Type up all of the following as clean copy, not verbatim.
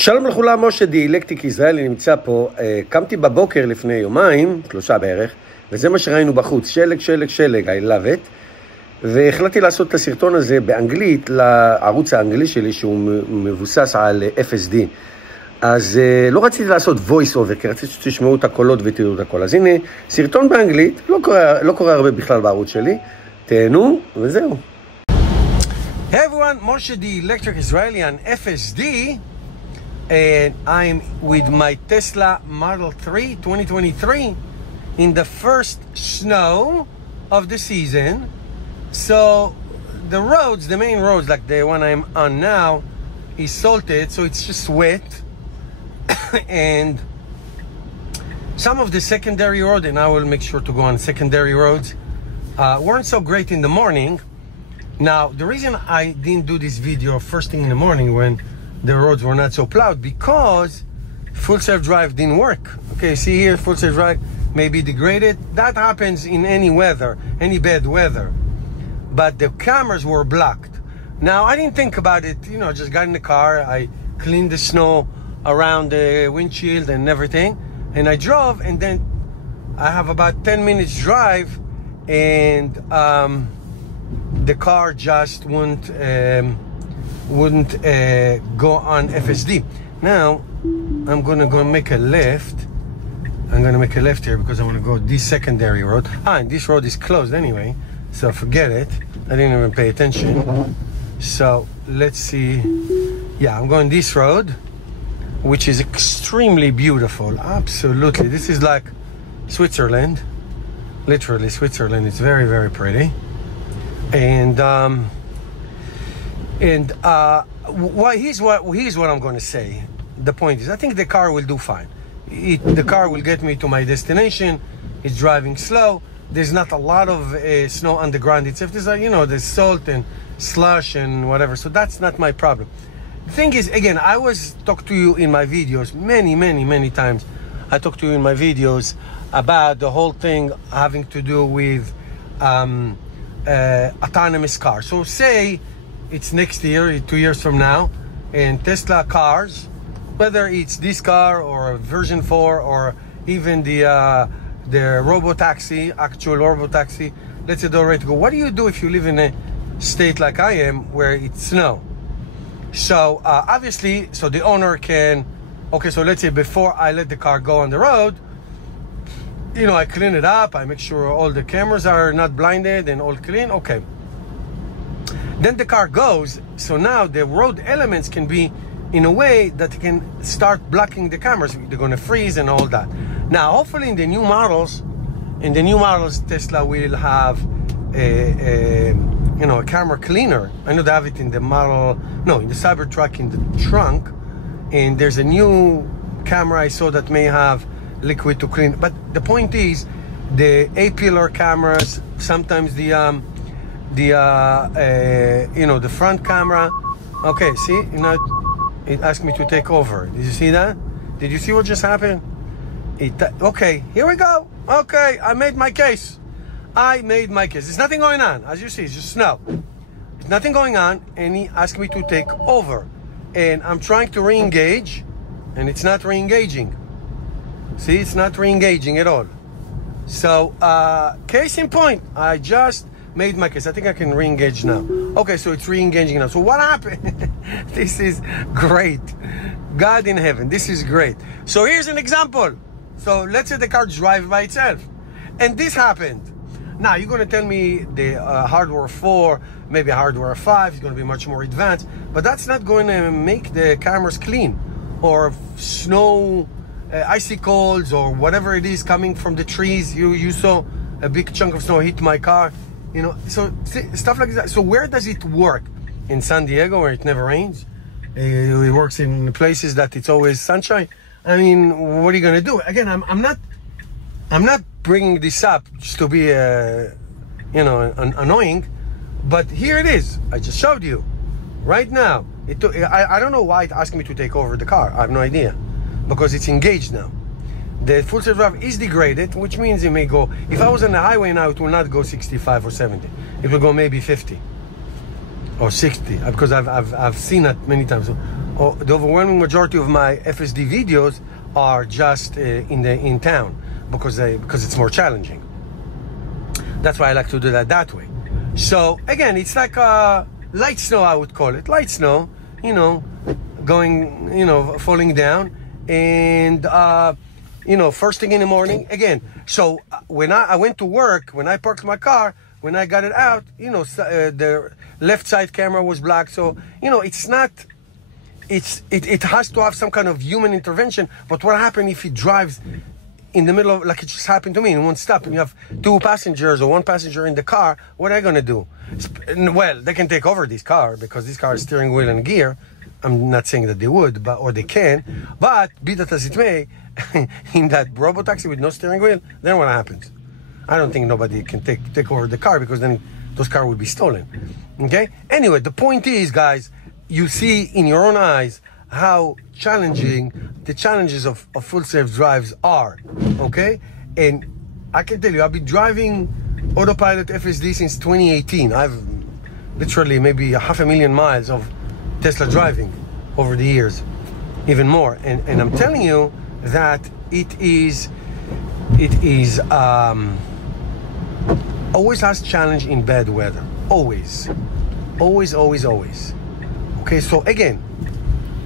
שלום לכולם, משה דיאלקטיק ישראלי נמצא פה. קמתי בבוקר לפני יומיים, 3 בערך, וזה מה שראינו בחוץ, שלג, I love it. והחלטתי לעשות את הסרטון הזה באנגלית לערוץ האנגלי שלי, שהוא מבוסס על FSD. אז לא רציתי לעשות voice over, כי רציתי שתשמעו את הקולות ותראו את הקול. אז הנה, סרטון באנגלית, לא קורה הרבה בכלל בערוץ שלי. תהנו, וזהו. Hey everyone, Moshe the Electric Israeli on FSD, and I'm with my Tesla Model 3 2023 in the first snow of the season. So the roads, the main roads, like the one I'm on now, is salted, so it's just wet. And some of the secondary road, and I will make sure to go on secondary roads, weren't so great in the morning. Now, the reason I didn't do this video first thing in the morning when the roads were not so plowed, because full self-drive didn't work. Okay, see here, full self-drive may be degraded. That happens in any weather, any bad weather. But the cameras were blocked. Now, I didn't think about it, you know, just got in the car, I cleaned the snow around the windshield and everything, and I drove, and then I have about 10 minutes drive, and the car just wouldn't go on FSD. Now I'm gonna go make a left. I'm gonna make a left here because I want to go this secondary road. And this road is closed anyway, so forget it. I didn't even pay attention. So let's see. Yeah, I'm going this road, which is extremely beautiful. Absolutely, this is like Switzerland, literally Switzerland. It's very, very pretty. And here's what I'm going to say. The point is, I think the car will do fine. The car will get me to my destination. It's driving slow. There's not a lot of snow on the ground itself. There's there's salt and slush and whatever. So that's not my problem. The thing is, again, I was talked to you in my videos many times. I talked to you in my videos about the whole thing having to do with autonomous cars. So say it's next year, 2 years from now, and Tesla cars, whether it's this car or version 4 or even the robotaxi, actual robotaxi, let's say they're ready to go. What do you do if you live in a state like I am where it's snow? So obviously, so the owner can, okay, so let's say before I let the car go on the road, I clean it up, I make sure all the cameras are not blinded and all clean, okay. Then the car goes, so now the road elements can be in a way that can start blocking the cameras. They're gonna freeze and all that. Now, hopefully in the new models, Tesla will have a camera cleaner. I know they have it in the model, no, in the Cybertruck in the trunk, and there's a new camera I saw that may have liquid to clean. But the point is, the A-pillar cameras, sometimes the front camera. Okay, see, it asked me to take over. Did you see that? Did you see what just happened? Okay, here we go. Okay, I made my case. There's nothing going on. As you see, it's just snow. There's nothing going on, and he asked me to take over. And I'm trying to re-engage, and it's not re-engaging. See, it's not re-engaging at all. So, case in point, I just made my case. I think I can re-engage now. Okay, so it's re-engaging now. So what happened? This is great. God in heaven, this is great. So here's an example. So let's say the car drives by itself. And this happened. Now, you're going to tell me the hardware 4, maybe hardware 5 is going to be much more advanced. But that's not going to make the cameras clean. Or snow, icicles or whatever it is coming from the trees. You saw a big chunk of snow hit my car, so stuff like that. So where does it work? In San Diego, where it never rains? It works in places that it's always sunshine. I mean, what are you gonna do? Again, I'm not bringing this up just to be annoying, but here it is. I just showed you right now. I don't know why it asked me to take over the car. I have no idea. Because it's engaged now. The full self-drive is degraded, which means it may go, if I was on the highway now, it will not go 65 or 70. It will go maybe 50 or 60, because I've seen that many times. the overwhelming majority of my FSD videos are just in town because it's more challenging. That's why I like to do that way. So again, it's like light snow, I would call it. Light snow, you know, going, you know, falling down. And, you know, first thing in the morning, again. So when I went to work, when I parked my car, when I got it out, you know, the left side camera was black. So, you know, it's not, it has to have some kind of human intervention. But what happens if it drives in the middle of, like it just happened to me, and won't stop, and you have two passengers or one passenger in the car? What are they going to do? Well, they can take over this car because this car is steering wheel and gear. I'm not saying that they would, but or they can. But be that as it may, in that robotaxi with no steering wheel, then what happens? I don't think nobody can take over the car, because then those cars would be stolen. Okay? Anyway, the point is, guys, you see in your own eyes how challenging the challenges of full self drives are. Okay? And I can tell you, I've been driving autopilot FSD since 2018. I've literally maybe 500,000 miles of Tesla driving over the years, even more. And I'm telling you that it is always has challenge in bad weather. Always. Okay, so again,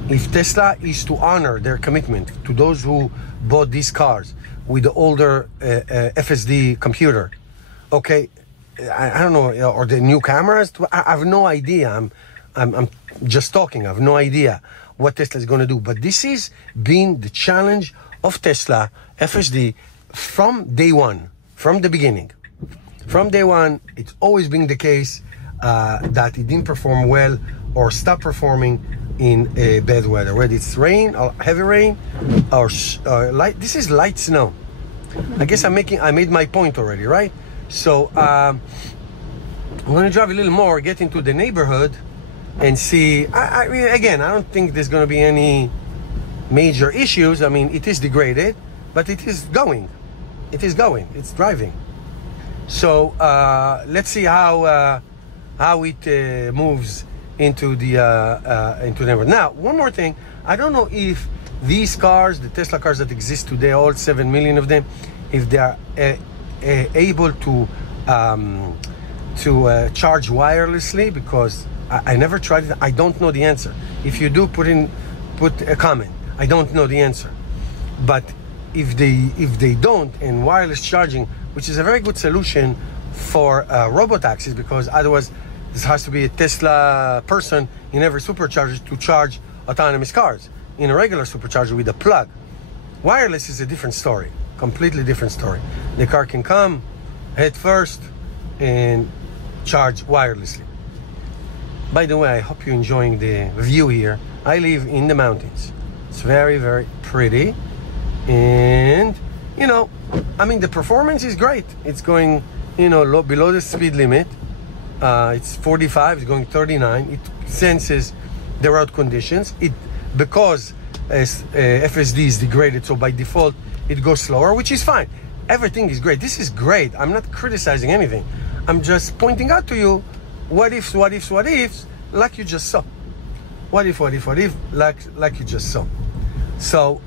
if Tesla is to honor their commitment to those who bought these cars with the older FSD computer, okay, I don't know, or the new cameras, I have no idea. I'm just talking. I have no idea what Tesla is going to do. But this is been the challenge of Tesla FSD from day one, from the beginning. From day one, it's always been the case that it didn't perform well or stop performing in bad weather, whether it's rain or heavy rain or light. This is light snow. I guess I made my point already, right? So I'm going to drive a little more, get into the neighborhood, and see. I mean, again, I don't think there's going to be any major issues. I mean, it is degraded, but it is going. It is going. It's driving. So let's see how it moves into the neighborhood. Now, one more thing. I don't know if these cars, the Tesla cars that exist today, all 7 million of them, if they are able to charge wirelessly, because I never tried it. I don't know the answer. If you do, put a comment. I don't know the answer. But if they don't, and wireless charging, which is a very good solution for robotaxis, because otherwise this has to be a Tesla person in every supercharger to charge autonomous cars. In a regular supercharger with a plug. Wireless is a different story, completely different story. The car can come head first and charge wirelessly. By the way, I hope you're enjoying the view here. I live in the mountains. It's very, very pretty. And, you know, I mean, the performance is great. It's going, you know, below the speed limit. It's 45, it's going 39. It senses the road conditions. Because FSD is degraded, so by default, it goes slower, which is fine. Everything is great. This is great. I'm not criticizing anything. I'm just pointing out to you what ifs, like you just saw. What if, like you just saw. So,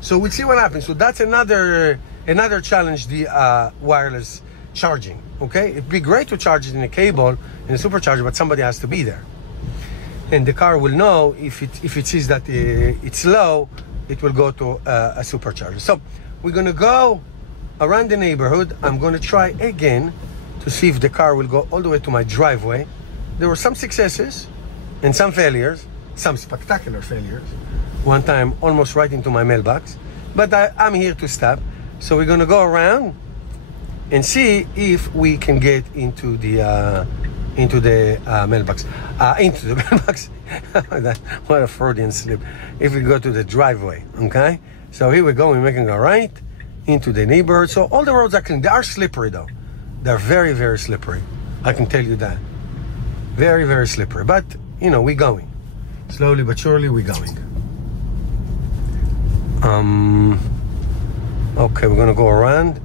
so we'll see what happens. So that's another challenge, the wireless charging. Okay, it'd be great to charge it in a cable in a supercharger, but somebody has to be there, and the car will know if it sees that it's low, it will go to a supercharger. So we're gonna go around the neighborhood. I'm gonna try again to see if the car will go all the way to my driveway. There were some successes and some failures, some spectacular failures. One time, almost right into my mailbox. But I'm here to stop. So we're gonna go around and see if we can get into the mailbox. Into the mailbox. What a Freudian slip. If we go to the driveway, okay? So here we go. We're making a right into the neighborhood. So all the roads are clean. They are slippery though. They're very, very slippery. I can tell you that. Very, very slippery. But you know, we're going slowly but surely. We're going. Okay, we're gonna go around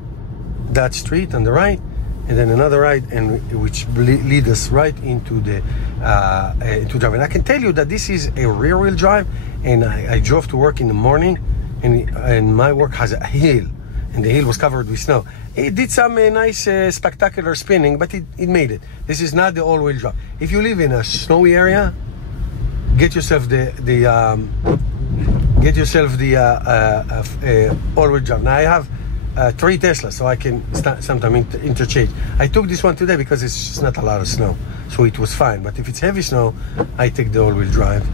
that street on the right and then another right, and which lead us right into the drive. And I can tell you that this is a rear-wheel drive, and I drove to work in the morning, and my work has a hill, and the hill was covered with snow. It did some nice spectacular spinning, but it made it. This is not the all-wheel drive. If you live in a snowy area, get yourself the all-wheel drive. Now I have 3 Tesla, so I can sometimes interchange. I took this one today because it's just not a lot of snow, so it was fine. But if it's heavy snow, I take the all-wheel drive.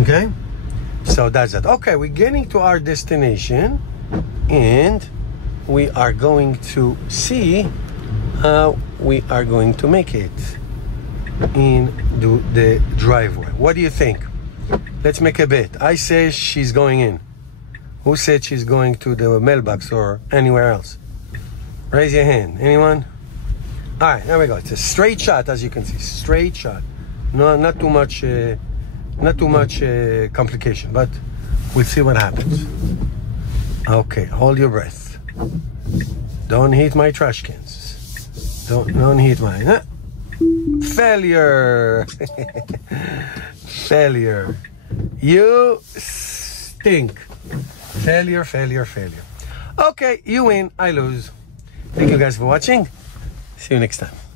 Okay, so that's that. Okay, we're getting to our destination, and we are going to see how we are going to make it in the driveway. What do you think? Let's make a bet. I say she's going in. Who said she's going to the mailbox or anywhere else? Raise your hand. Anyone? All right, there we go. It's a straight shot, as you can see. Straight shot. No, not too much complication, but we'll see what happens. Okay, hold your breath. Don't hit my trash cans. Don't hit mine. Huh? Failure. Failure. You stink. Failure, failure, failure. Okay, you win, I lose. Thank you guys for watching. See you next time.